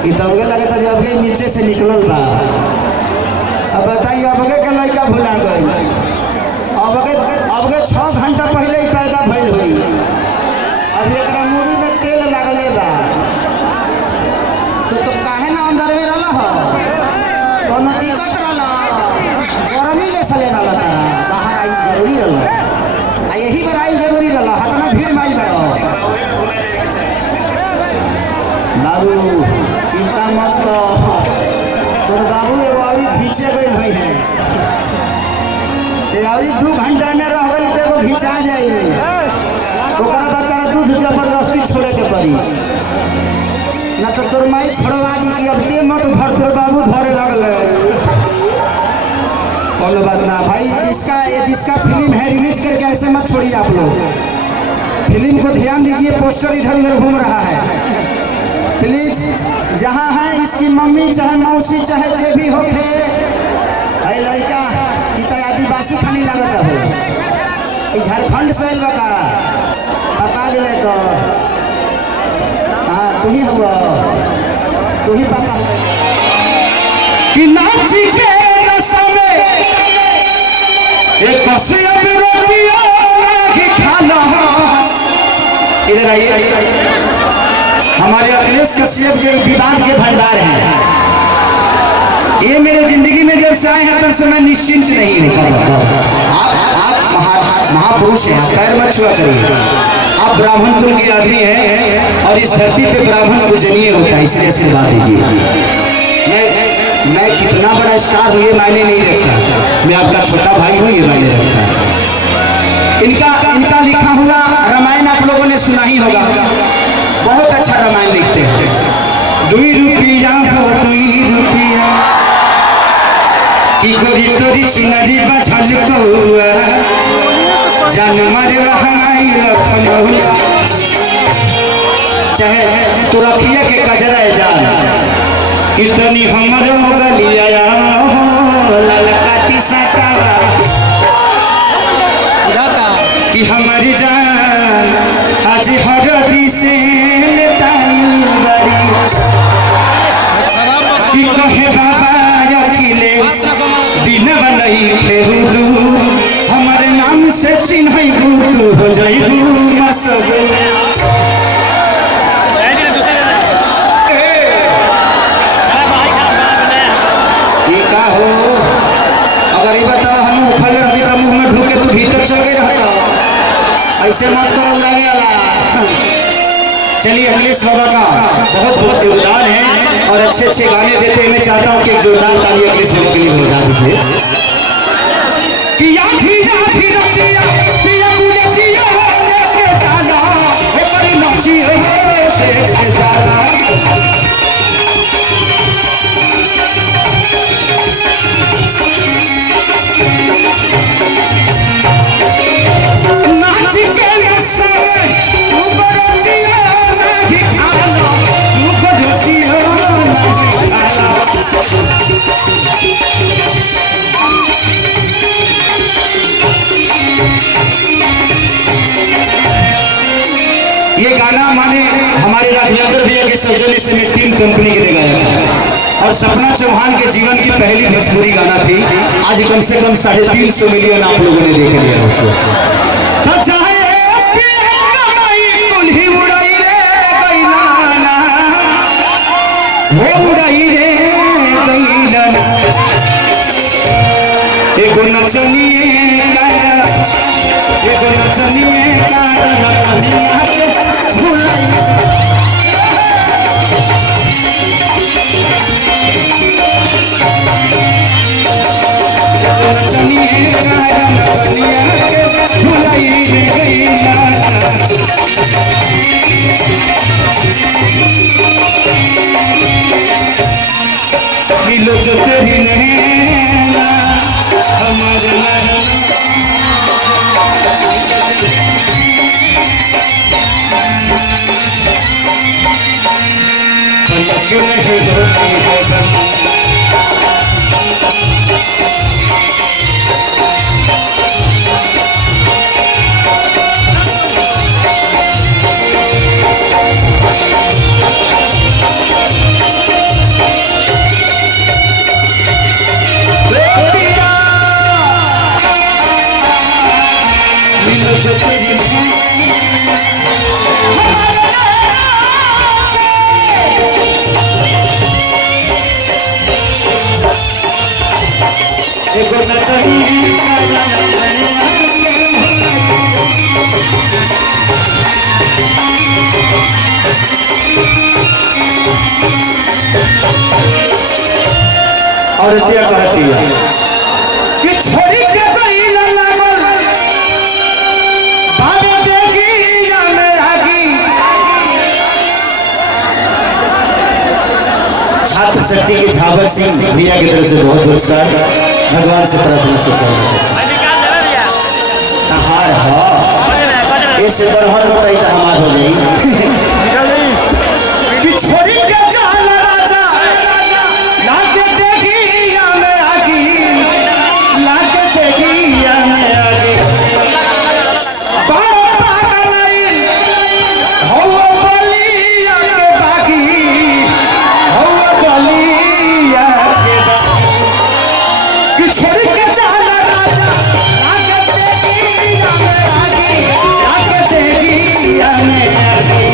ये तब लगे था जब के नीचे से निकलल बा। अब बताइए अब के लड़का भुला गई। अब के 6 घंटा पहले ही पैदा भइल हुई। अब एक मुड़ी में तेल लगले बा। तो काहे ना अंदर में रहला हो कोनो दिक्कत रहला गरमी ले सले रहला बाहर आई जरूरी रहला आ यही बार आई जरूरी रहला हाथ में भीड़ माई बा। बाबू चिंता मत कर तोर बाबू एगो और खींचे गई भाई है ते और 2 घंटा में रह गई तो एगो खींचा जाई ओकरा बाद दूध जबरदस्ती छोड़े के पड़ी ना तो तोर माई छोड़वा दी कि अब ते मत धर तोर बाबू धरे लगले। कोनो बात ना भाई जिसका फिल्म है रिलीज करके ऐसे मत छोड़िए आप लोग। फिल्म को ध्यान दीजिए पोस्टर इधर उधर घूम रहा है प्लीज। जहाँ है इसकी मम्मी चाहे मौसी चाहे जो भी हो लड़का आदिवासी खानी लगता हो झारखंड से लगा पता ले तो हाँ तू ही हुआ तू ही पता कि नाची के नशा में एक इधर आइए। हमारे अखिलेश कश्यप जो विवाद के भंडार हैं ये मेरे जिंदगी में जब से आए हैं तब से मैं निश्चिंत नहीं हूँ। आप महापुरुष हैं, पैर मत छुआ करिए। आप ब्राह्मण कुल के आदमी हैं और इस धरती पे ब्राह्मण पूजनीय होता है, इसलिए आशीर्वाद दीजिए। मैं कितना बड़ा स्टार हूँ ये मायने नहीं रखता, मैं आपका छोटा भाई हूँ ये मायने रखता। इनका लिखा हुआ रामायण आप लोगों ने सुना ही होगा, बहुत अच्छा रामायण लिखते हैं। 2 रुपया हो 2 रुपया की गोरी तोरी चुनरी बछल को जानवर वहाई लखनऊ चाहे तो रखिए के कजरा जान कितनी हमरो गलिया ललकाटी सटावा कि हमारी जान आज हरदी से कि कहे बाबा अखिलेश दिन बनई फेरू हमारे नाम से चिन्हबू तू हो जाइबू मसब। का हो अगर ये बताओ हम उखल रहती तो मुंह में ढूक के तू भीतर चल गई रहता, ऐसे मत करो लगे वाला। चलिए अखिलेश बाबा का बहुत बहुत योगदान है और अच्छे अच्छे गाने देते हैं। मैं चाहता हूँ कि एक जोरदार ताली अखिलेश बाबा के लिए बजा दीजिए। ये गाना माने हमारे राघवेंद्र भैया के सौजन्य से मैं 3 कंपनी के लिए गाया और सपना चौहान के जीवन की पहली भोजपुरी गाना थी। आज कम से कम 350 मिलियन आप लोगों ने देख लिया। मिलो जो तेरी नैना हमारे सही और क्या कहती है कि छोड़ी के कोई लागल बाबे देखी या में आगी। छात्र शक्ति के झावर सिंह भैया की तरफ से बहुत पुरस्कार भगवान से प्रार्थना से हार इस दरहर लौटाई तो हमार हो गई कि छोड़ी के जाल राजा लाके देखी या में आगी, लाके देखी या में आगी। बाबा पागल हो बलिया के बागी, हो बलिया के बागी कि छोड़ी के जाल राजा लाके देखी या में आगी, लाके देखी या में आगी।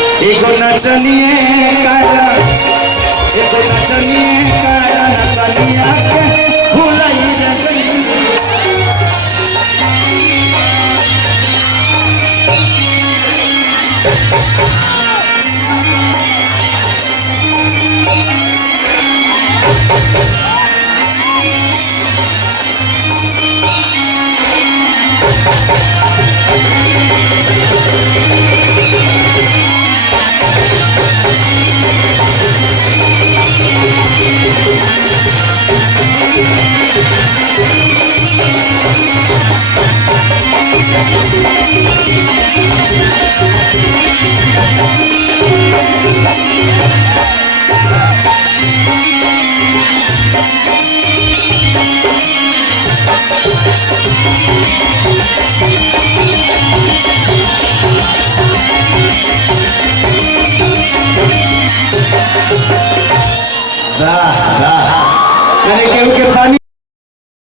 नचनिए कारा एगो नचनिए कारा नचनिया के भुलाई रे वाह वाह मैंने केहू के पानी